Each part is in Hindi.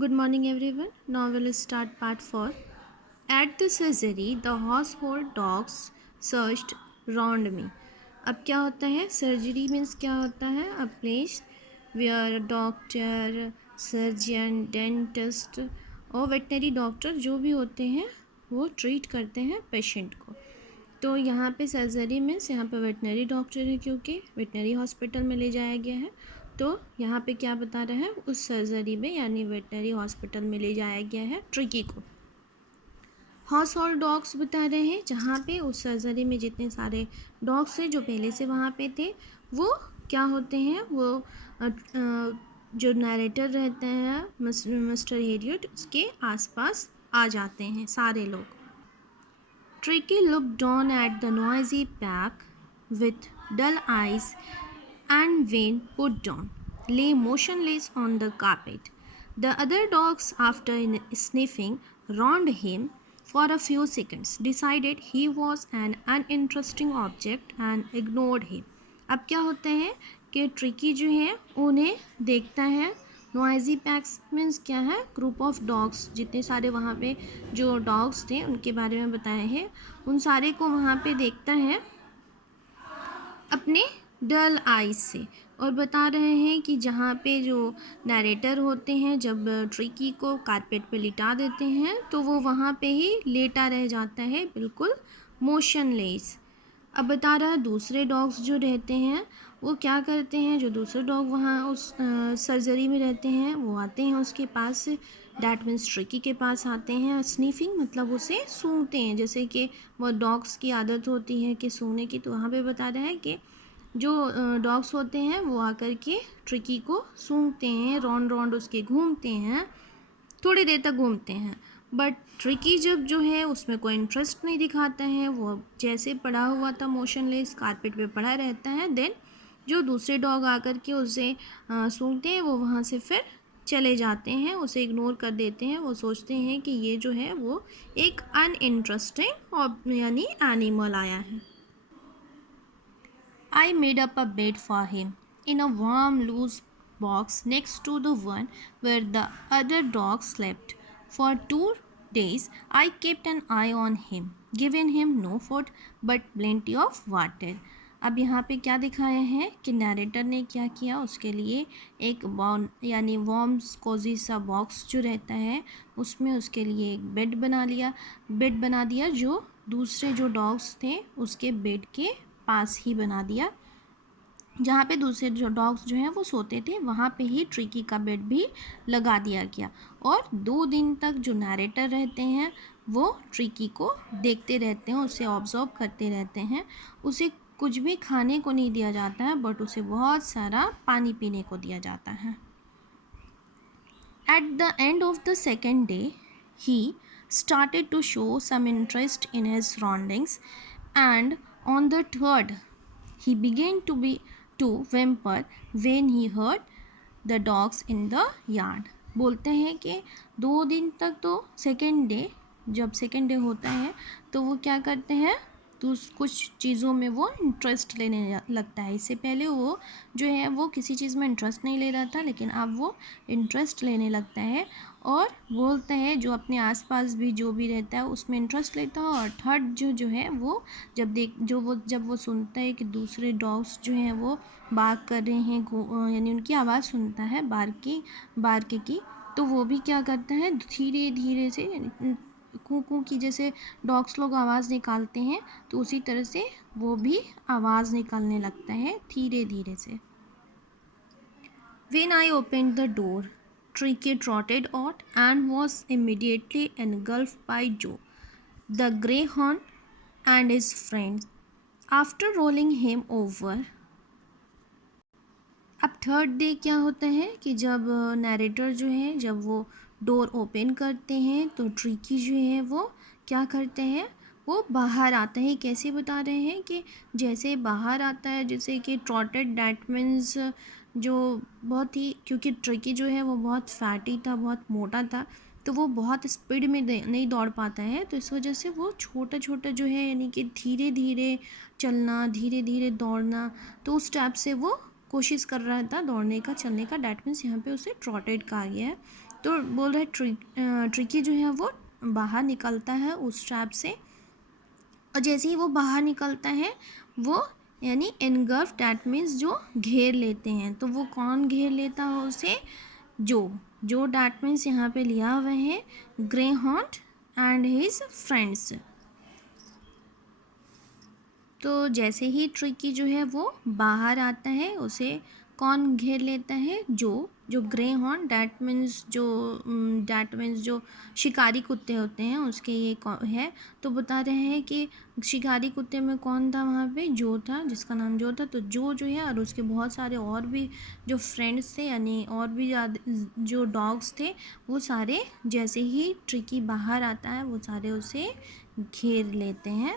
Good morning, everyone. Now we'll start part 4. At the surgery, the household dogs searched round me. अब क्या होता है सर्जरी मीन्स क्या होता है a place where doctor surgeon dentist और वेटनरी डॉक्टर जो भी होते हैं वो ट्रीट करते हैं पेशेंट को। तो यहाँ पे सर्जरी मीन्स यहाँ पे वेटनरी डॉक्टर है क्योंकि वेटनरी हॉस्पिटल में ले जाया गया है। तो यहाँ पे क्या बता रहा है उस सर्जरी में यानी वेटनरी हॉस्पिटल में ले जाया गया है ट्रिकी को। हाउस होल्ड डॉग्स बता रहे हैं जहाँ पे उस सर्जरी में जितने सारे डॉग्स हैं जो पहले से वहाँ पे थे वो क्या होते हैं वो जो नरेटर रहते हैं मिस्टर हेरियट उसके आसपास आ जाते हैं सारे लोग। Tricky looked down at the noisy pack with dull eyes and Wayne put down, lay motionless on the carpet. The other dogs, after sniffing round him for a few seconds, decided he was an uninteresting object and ignored him. अब क्या होता है कि ट्रिकी जो है उन्हें देखता है। नॉइजी पैक्स मीन्स क्या है ग्रुप ऑफ डॉग्स जितने सारे वहाँ पे जो डॉग्स थे उनके बारे में बताए हैं उन सारे को वहाँ पे देखता है अपने डल आइज से और बता रहे हैं कि जहाँ पे जो नरेटर होते हैं जब ट्रिकी को कारपेट पे लिटा देते हैं तो वो वहाँ पे ही लेटा रह जाता है बिल्कुल मोशनलेस। अब बता रहा है दूसरे डॉग्स जो रहते हैं वो क्या करते हैं जो दूसरे डॉग वहाँ उस सर्जरी में रहते हैं वो आते हैं उसके पास डैट मीन्स ट्रिकी के पास आते हैं। स्नीफिंग मतलब उसे सूंघते हैं जैसे कि वो डॉग्स की आदत होती है कि सूंघने की। तो वहाँ पे बता रहा है कि जो डॉग्स होते हैं वो आकर के ट्रिकी को सूंघते हैं राउंड राउंड उसके घूमते हैं थोड़ी देर तक घूमते हैं। बट ट्रिकी जब जो है उसमें कोई इंटरेस्ट नहीं दिखाता है वो जैसे पड़ा हुआ था मोशनलेस कारपेट पे पड़ा रहता है। देन जो दूसरे डॉग आकर के उसे सूंघते हैं वो वहाँ से फिर चले जाते हैं उसे इग्नोर कर देते हैं। वो सोचते हैं कि ये जो है वो एक अनइंटरेस्टिंग और यानी एनिमल आया है। I made up a bed for him in a warm, loose box next to the one where the other dogs slept. For 2 days, I kept an eye on him, giving him no food but plenty of water. अब यहाँ पे क्या दिखाया है कि नरेटर ने क्या किया उसके लिए एक यानी वॉर्म्स कोजी सा बॉक्स जो रहता है उसमें उसके लिए एक बेड बना दिया जो दूसरे जो डॉग्स थे उसके बेड के पास ही बना दिया। जहाँ पे दूसरे जो डॉग्स जो हैं वो सोते थे वहाँ पे ही ट्रिकी का बेड भी लगा दिया गया। और 2 दिन तक जो नरेटर रहते हैं वो ट्रिकी को देखते रहते हैं उसे ऑब्जर्व करते रहते हैं। उसे कुछ भी खाने को नहीं दिया जाता है बट उसे बहुत सारा पानी पीने को दिया जाता है। At the end of the second day, he started to show some interest in his surroundings, and on the third, he began to whimper when he heard the dogs in the yard. बोलते हैं कि 2 दिन तक तो सेकेंड डे जब सेकेंड डे होता है तो वो क्या करते हैं तो कुछ चीज़ों में वो इंटरेस्ट लेने लगता है। इससे पहले वो जो है वो किसी चीज़ में इंटरेस्ट नहीं ले रहा था लेकिन अब वो इंटरेस्ट लेने लगता है और बोलते हैं जो अपने आसपास भी जो भी रहता है उसमें इंटरेस्ट लेता है। और थर्ड जो है वो जब वो सुनता है कि दूसरे डॉग्स जो हैं वो बार्क कर रहे हैं यानी उनकी आवाज़ सुनता है बार्के की तो वो भी क्या करता है धीरे धीरे से कूँ की जैसे डॉग्स लोग आवाज़ निकालते हैं तो उसी तरह से वो भी आवाज़ निकालने लगता है धीरे धीरे से। When I opened the door, Tricky trotted out and was immediately engulfed by Joe, the greyhound, and his friends. After rolling him over, अब थर्ड डे क्या होता है कि जब नरेटर जो है जब वो डोर ओपन करते हैं तो ट्रिकी जो है वो क्या करते हैं वो बाहर आता है। कैसे बता रहे हैं कि जैसे बाहर आता है जैसे कि ट्रॉटेड डैट मीन्स जो बहुत ही क्योंकि ट्रिकी जो है वो बहुत फैटी था बहुत मोटा था तो वो बहुत स्पीड में नहीं दौड़ पाता है तो इस वजह से वो छोटा छोटा जो है यानी कि धीरे धीरे चलना धीरे धीरे दौड़ना तो उस टाइप से वो कोशिश कर रहा था दौड़ने का चलने का। डैट मीन्स यहाँ पे उसे ट्रॉटेड कहा गया है। तो बोल रहा है ट्रिकी जो है वो बाहर निकलता है उस ट्रैप से, और जैसे ही वो बाहर निकलता है वो यानी एनगल्फ, डैट मीन्स जो घेर लेते हैं। तो वो कौन घेर लेता है उसे? जो डैट मीन्स यहाँ पे लिया हुआ है grey horn and his friends. तो जैसे ही ट्रिकी जो है वो बाहर आता है उसे कौन घेर लेता है? जो ग्रे हॉर्न, डैट मीन्स जो शिकारी कुत्ते होते हैं उसके ये है। तो बता रहे हैं कि शिकारी कुत्ते में कौन था वहाँ पे? जो था, जिसका नाम जो था। तो जो है और उसके बहुत सारे और भी जो फ्रेंड्स थे यानी और भी ज़्यादा जो डॉग्स थे, वो सारे जैसे ही ट्रिकी बाहर आता है वो सारे उसे घेर लेते हैं।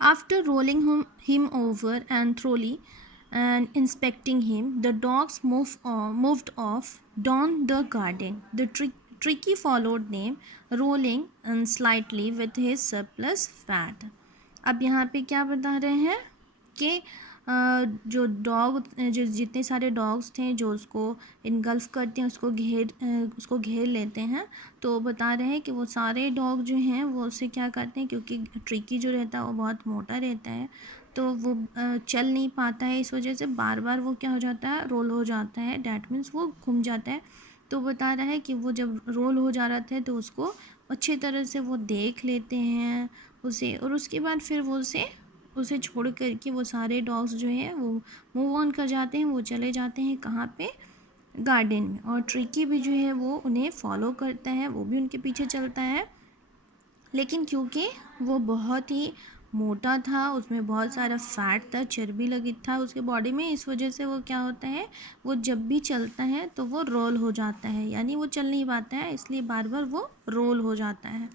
After rolling him over and thoroughly and inspecting him, the dogs moved off down the garden. The Tricky followed them, rolling slightly with his surplus fat. अब यहाँ पे क्या बता रहे हैं कि जो जितने सारे डॉग्स थे जो उसको इनगल्फ करते हैं, उसको घेर लेते हैं। तो बता रहे हैं कि वो सारे डॉग जो हैं वो उससे क्या करते हैं, क्योंकि ट्रिकी जो रहता है वो बहुत मोटा रहता है तो वो चल नहीं पाता है, इस वजह से बार बार वो क्या हो जाता है, रोल हो जाता है, डैट मीन्स वो घूम जाता है। तो बता रहा है कि वो जब रोल हो जा रहा था तो उसको अच्छी तरह से वो देख लेते हैं उसे, और उसके बाद फिर वो उसे छोड़ कर के वो सारे डॉग्स जो हैं वो मूव ऑन कर जाते हैं। वो चले जाते हैं कहाँ पे? गार्डन में। और ट्रिकी भी जो है वो उन्हें फॉलो करता है, वो भी उनके पीछे चलता है। लेकिन क्योंकि वो बहुत ही मोटा था, उसमें बहुत सारा फैट था, चर्बी लगी था उसके बॉडी में, इस वजह से वो क्या होता है, वो जब भी चलता है तो वो रोल हो जाता है, यानी वो चल नहीं पाता है, इसलिए बार बार वो रोल हो जाता है।